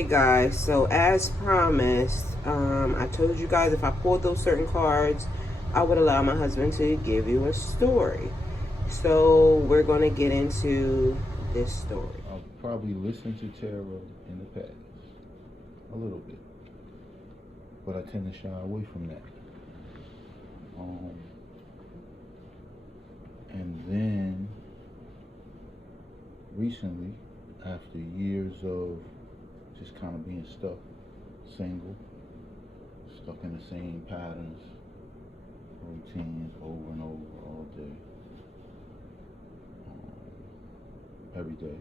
Hey guys, so as promised, I told you guys if I pulled those certain cards, I would allow my husband to give you a story. So we're going to get into this story. I'll probably listen to tarot in the past, a little bit, but I tend to shy away from that. And then recently, after years of just kind of being stuck, single, stuck in the same patterns, routines over and over all day, every day.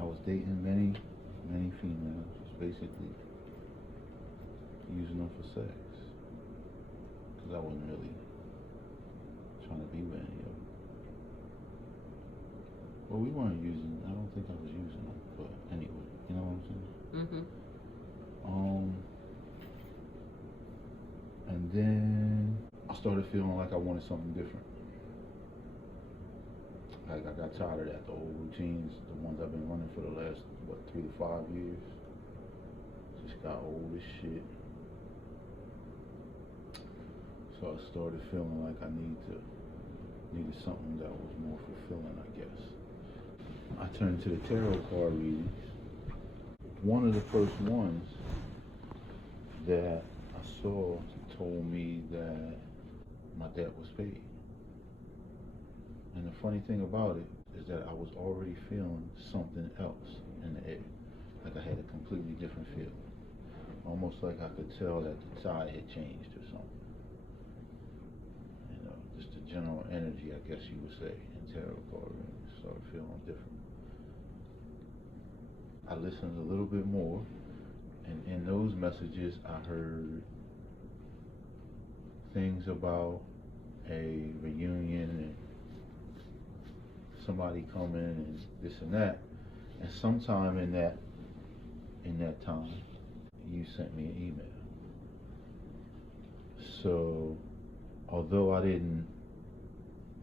I was dating many females, just basically using them for sex, because I wasn't really trying to be with any of them. Well, we weren't using, I don't think I was using them, but anyway, you know what I'm saying? And then I started feeling like I wanted something different. Like I got tired of that, the old routines, the ones I've been running for the last, 3 to 5 years. Just got old as shit. So I started feeling like I needed something that was more fulfilling, I guess. I turned to the tarot card readings. One of the first ones that I saw told me that my debt was paid. And the funny thing about it is that I was already feeling something else in the air. Like I had a completely different feeling. Almost like I could tell that the tide had changed or something. You know, just the general energy, I guess you would say, in tarot card readings started feeling different. I listened a little bit more, and in those messages I heard things about a reunion and somebody coming and this and that. And sometime in that time, you sent me an email. So although I didn't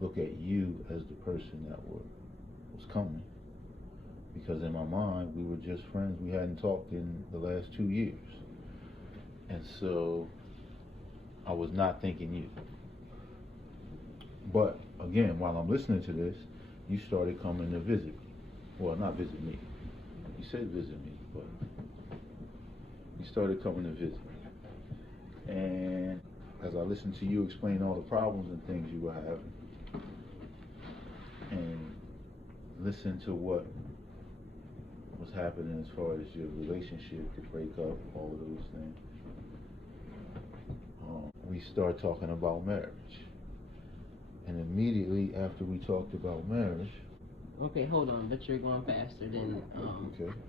look at you as the person that was coming, because in my mind we were just friends, we hadn't talked in the last 2 years, and so I was not thinking you. But again, while I'm listening to this, you started coming to visit me. Well, not visit me. You said visit me, but you started coming to visit me. And as I listened to you explain all the problems and things you were having, and listen to what was happening as far as your relationship, the breakup, all of those things, we started talking about marriage. And immediately after we talked about marriage... Okay, hold on, but you're going faster than...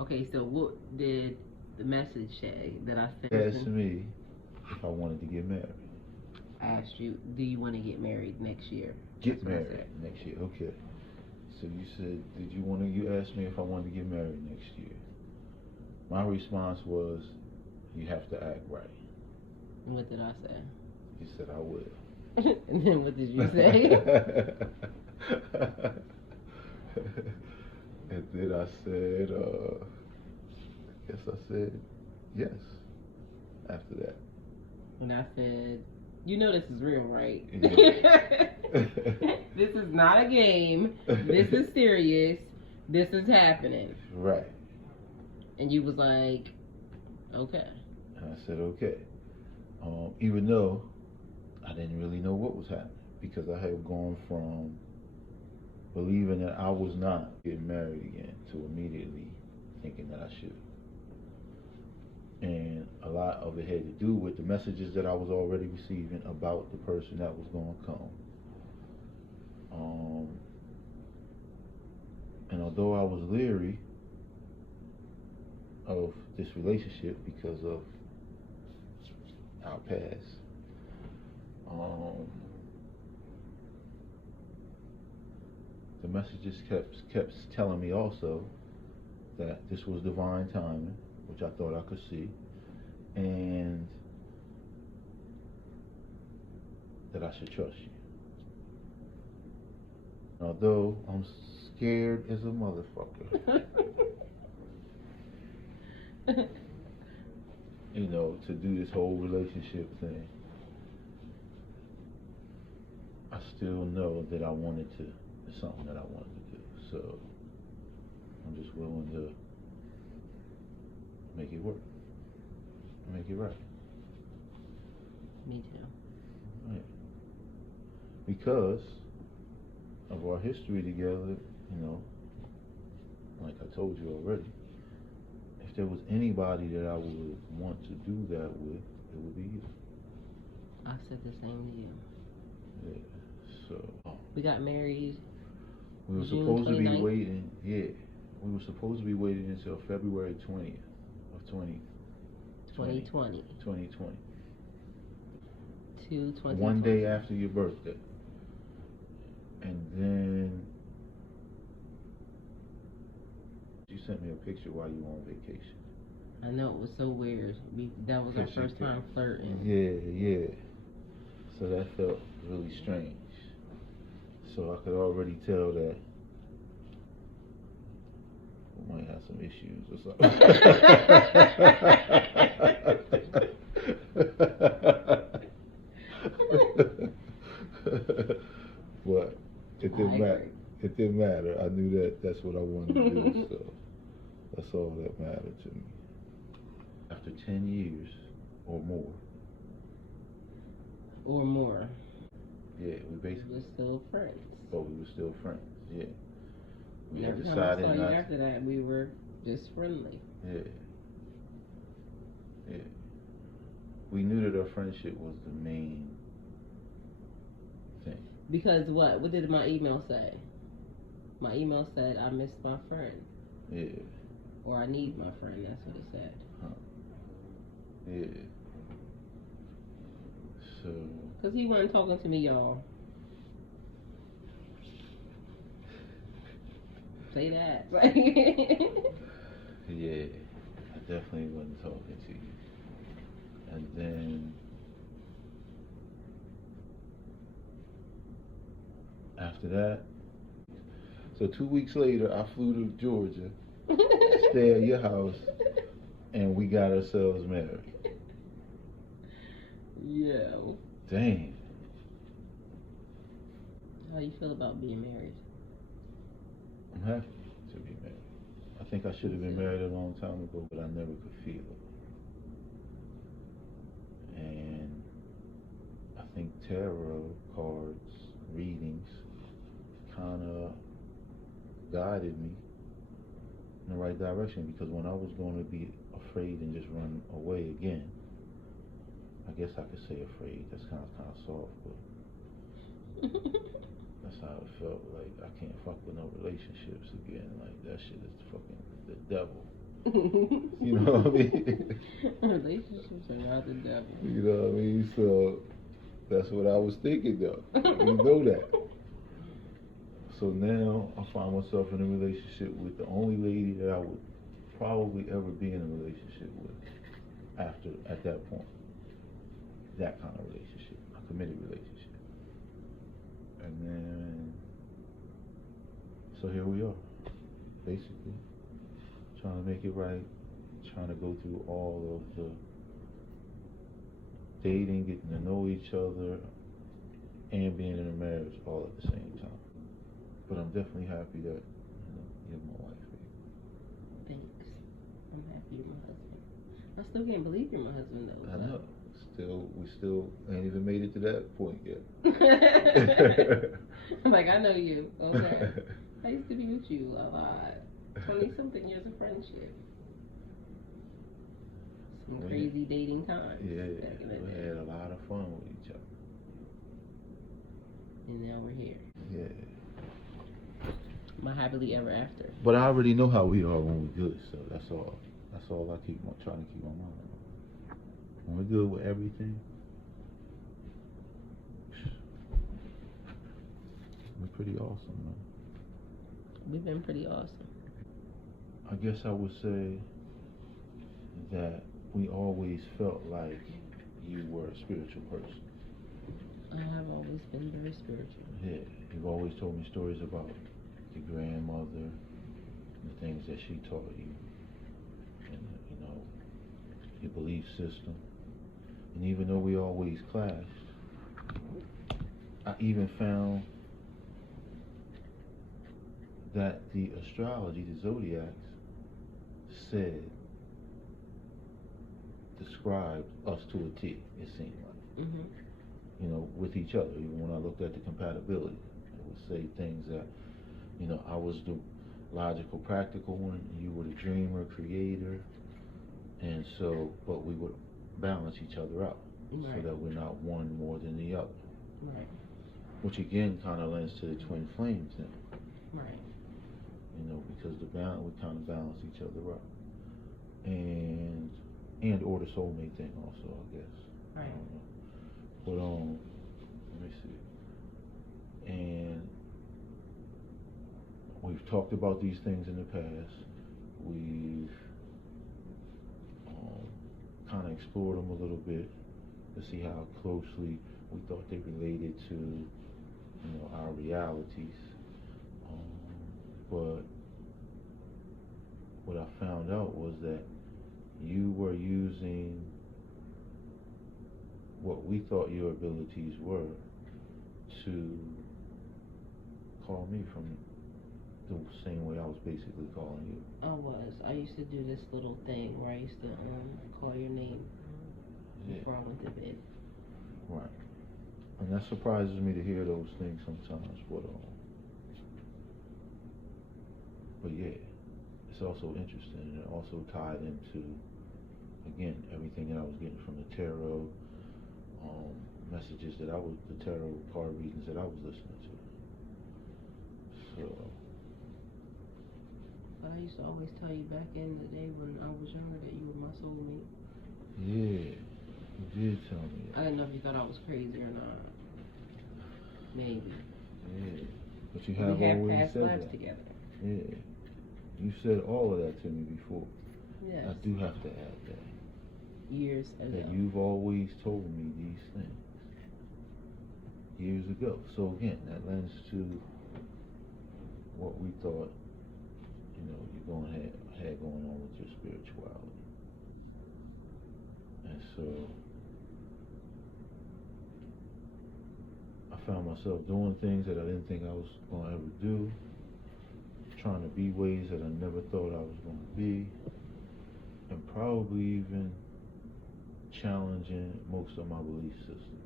Okay, so what did the message say that I sent? Asked me if I wanted to get married. I asked you, do you want to get married next year? Get married next year, okay. So you said, you asked me if I wanted to get married next year. My response was, you have to act right. And what did I say? You said, I will. And then what did you say? And then I said, I said yes after that. And I said, you know this is real, right? Yeah. This is not a game. This is serious. This is happening. Right. And you was like, okay. And I said, okay. Even though I didn't really know what was happening, because I had gone from believing that I was not getting married again to immediately thinking that I should. And a lot of it had to do with the messages that I was already receiving about the person that was going to come. And although I was leery of this relationship because of our past, the messages kept telling me also that this was divine timing, which I thought I could see, and that I should trust you. Although I'm scared as a motherfucker, you know, to do this whole relationship thing, I still know that it's something that I wanted to do. So I'm just willing to make it work, make it right. Me too. Right. Because of our history together, you know, like I told you already, if there was anybody that I would want to do that with, it would be you. I said the same to you. Yeah. So we got married. We were June supposed 29th. to be waiting. Yeah, we were supposed to be waiting until February 20th of 2020. 2020. To 2020. One day after your birthday, and then you sent me a picture while you were on vacation. I know, it was so weird. That was our first time flirting. Yeah. So that felt really strange. So I could already tell that we might have some issues or something. But it didn't matter. It didn't matter. I knew that that's what I wanted to do, so that's all that mattered to me. After 10 years or more. Yeah, we basically were still friends. But we were still friends, yeah. We had Every time I decided saw you not after that, we were just friendly. Yeah. We knew that our friendship was the main thing. Because what? What did my email say? My email said, I miss my friend. Yeah. Or I need my friend, that's what it said. Huh. Yeah. So. Because he wasn't talking to me, y'all. Say that. Yeah. I definitely wasn't talking to you. And then after that, so 2 weeks later, I flew to Georgia, stay at your house, and we got ourselves married. Yeah. Dang. How you feel about being married? I'm happy to be married. I think I should have been married a long time ago, but I never could feel it. And I think tarot cards, readings, kind of guided me in the right direction, because when I was going to be afraid and just run away again, I guess I could say afraid, that's kind of soft, but that's how it felt. Like, I can't fuck with no relationships again. Like, that shit is fucking the devil. You know what I mean? Relationships are not the devil. You know what I mean? So that's what I was thinking, though. You know that. So now I find myself in a relationship with the only lady that I would probably ever be in a relationship with at that point. That kind of relationship, a committed relationship. And then, so here we are, basically, trying to make it right, trying to go through all of the dating, getting to know each other, and being in a marriage all at the same time. But I'm definitely happy that you're my wife. Thanks. I'm happy you're my husband. I still can't believe you're my husband, though. I know. We still ain't even made it to that point yet. I'm like, I know you. Okay. I used to be with you a lot. 20-something years of friendship. Some crazy dating times. Yeah, we had a lot of fun with each other. And now we're here. Yeah. My happily ever after. But I already know how we are when we're good, so that's all I trying to keep my mind on. When we're good with everything, we're pretty awesome, man. We've been pretty awesome. I guess I would say that we always felt like you were a spiritual person. I have always been very spiritual. Yeah, you've always told me stories about your grandmother, the things that she taught you, and your belief system. And even though we always clashed, I even found that the astrology, the zodiacs, described us to a T, it seemed like. You know, with each other. Even when I looked at the compatibility, it would say things that, you know, I was the logical, practical one, and you were the dreamer, creator, and so, but we would balance each other out, so that we're not one more than the other. Which again kind of lends to the twin flames thing. You know, because we kind of balance each other out, and or the soulmate thing also, I guess. I don't know. But let me see. And we've talked about these things in the past. We've kind of explored them a little bit to see how closely we thought they related to, you know, our realities. But what I found out was that you were using what we thought your abilities were to call me from the same way I was basically calling you. I used to do this little thing where I used to call your name before I went to bed. Right. And that surprises me to hear those things sometimes, but yeah, it's also interesting, and it also tied into, again, everything that I was getting from the tarot, messages that the tarot card readings that I was listening to. So. But I used to always tell you back in the day when I was younger that you were my soulmate. Yeah, you did tell me that. I didn't know if you thought I was crazy or not. Maybe. Yeah, but you have we always past said lives that. Together. Yeah, you said all of that to me before. Yes. I do have to add that. Years ago. That you've always told me these things. Years ago. So again, that lends to what we thought, you know, you had going on with your spirituality. And so I found myself doing things that I didn't think I was going to ever do, trying to be ways that I never thought I was going to be, and probably even challenging most of my belief system.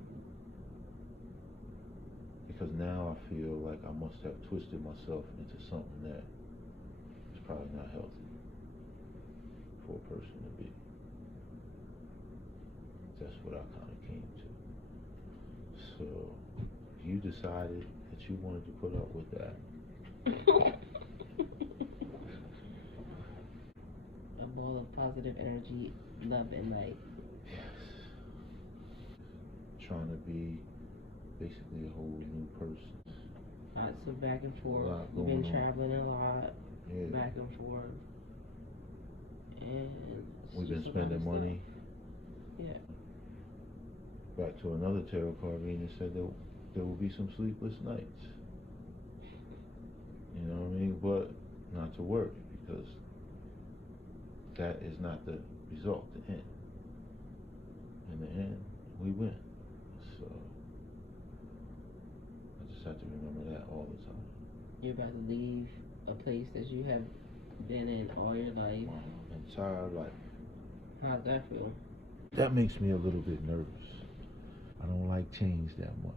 Because now I feel like I must have twisted myself into something that is probably not healthy for a person to be. That's what I kind of came to. So you decided that you wanted to put up with that. A ball of positive energy, love and light. Yes. Trying to be basically a whole new person. Lots of back and forth. We've been traveling a lot. Yeah. Back and forth. And we've been spending money. Yeah. Back to another tarot card reading, it said there will be some sleepless nights. You know what I mean? But not to worry, because that is not the result, the end. In the end, we win. So I just have to remember that all the time. You're about to leave a place that you have been in all your life. My entire life. How's that feel? That makes me a little bit nervous. I don't like change that much.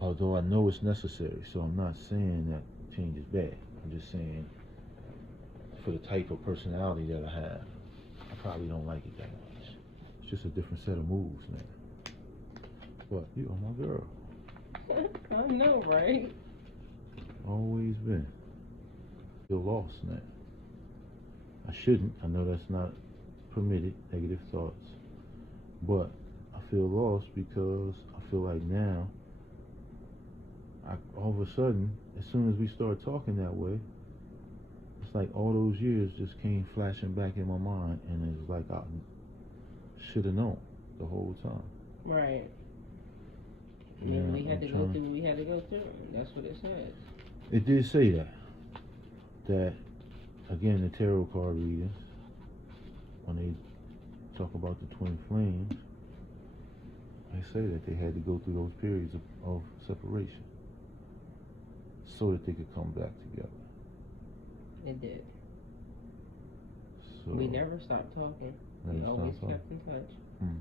Although I know it's necessary, so I'm not saying that change is bad. I'm just saying for the type of personality that I have, I probably don't like it that much. It's just a different set of moves, man. But you are my girl. I know, right? Always been. Feel lost now. I shouldn't. I know that's not permitted, negative thoughts. But I feel lost because I feel like now, all of a sudden, as soon as we start talking that way, it's like all those years just came flashing back in my mind, and it's like I should have known the whole time. Right. I mean, we had to go through what we had to go through. That's what it says. It did say that. That, again, the tarot card readings, when talk about the twin flames, I say that they had to go through those periods of separation so that they could come back together. It did. So We never stopped talking. We always kept in touch. Mm-hmm.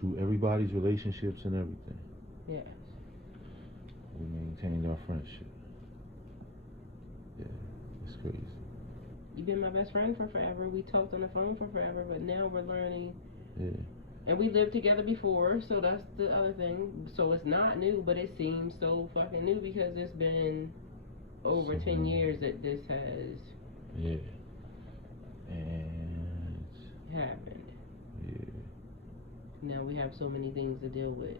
Through everybody's relationships and everything. Yes. We maintained our friendship. Yeah, it's crazy. You've been my best friend for forever. We talked on the phone for forever, but now we're learning. Yeah. And we lived together before, so that's the other thing. So it's not new, but it seems so fucking new because it's been over 10 years that this has and happened. Now we have so many things to deal with.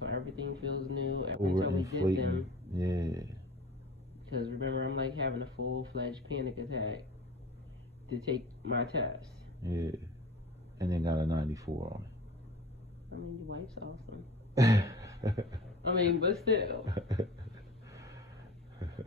So everything feels new until we did them. Because remember, I'm like having a full-fledged panic attack to take my test. And then got a 94 on it. I mean, your wife's awesome. I mean, but still.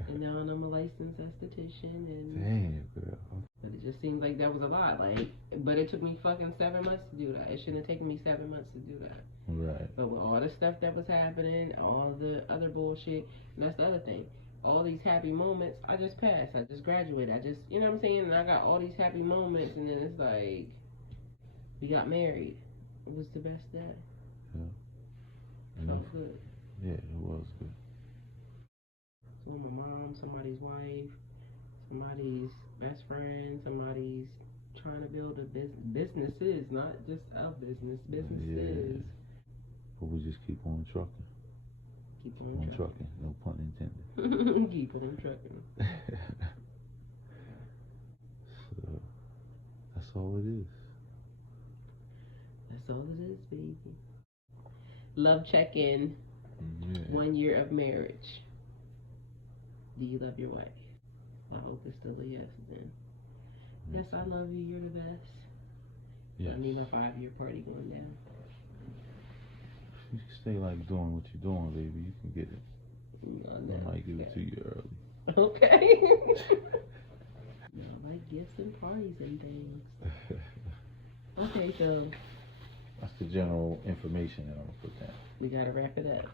And now I'm a licensed esthetician, and damn, girl. but it just seems like that was a lot. Like, but it took me fucking 7 months to do that. It shouldn't have taken me 7 months to do that. Right. But with all the stuff that was happening, all the other bullshit, and that's the other thing. All these happy moments, I just passed. I just graduated. I just, you know what I'm saying? And I got all these happy moments, and then it's like, we got married. It was the best day. Yeah. Felt good. Yeah, it was good. So my mom, somebody's wife, somebody's best friend, somebody's trying to build a businesses, not just a business, businesses. Yeah. But we just keep on trucking. Keep on trucking. No pun intended. Keep on trucking. So that's all it is. That's all it is, baby. Love check-in. 1 year of marriage. Do you love your wife? I hope it's still a yes then. Yes, I love you. You're the best. Yes. I need my 5-year party going down. If you stay like doing what you're doing, baby, you can get it. No, I might give it to you early. Okay. I like gifts and parties and things. Okay, so that's the general information that I'm gonna put down. We gotta wrap it up.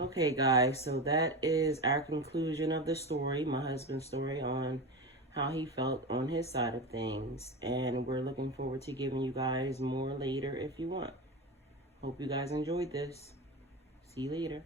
Okay, guys, so that is our conclusion of the story, my husband's story, on how he felt on his side of things. And we're looking forward to giving you guys more later if you want. Hope you guys enjoyed this. See you later.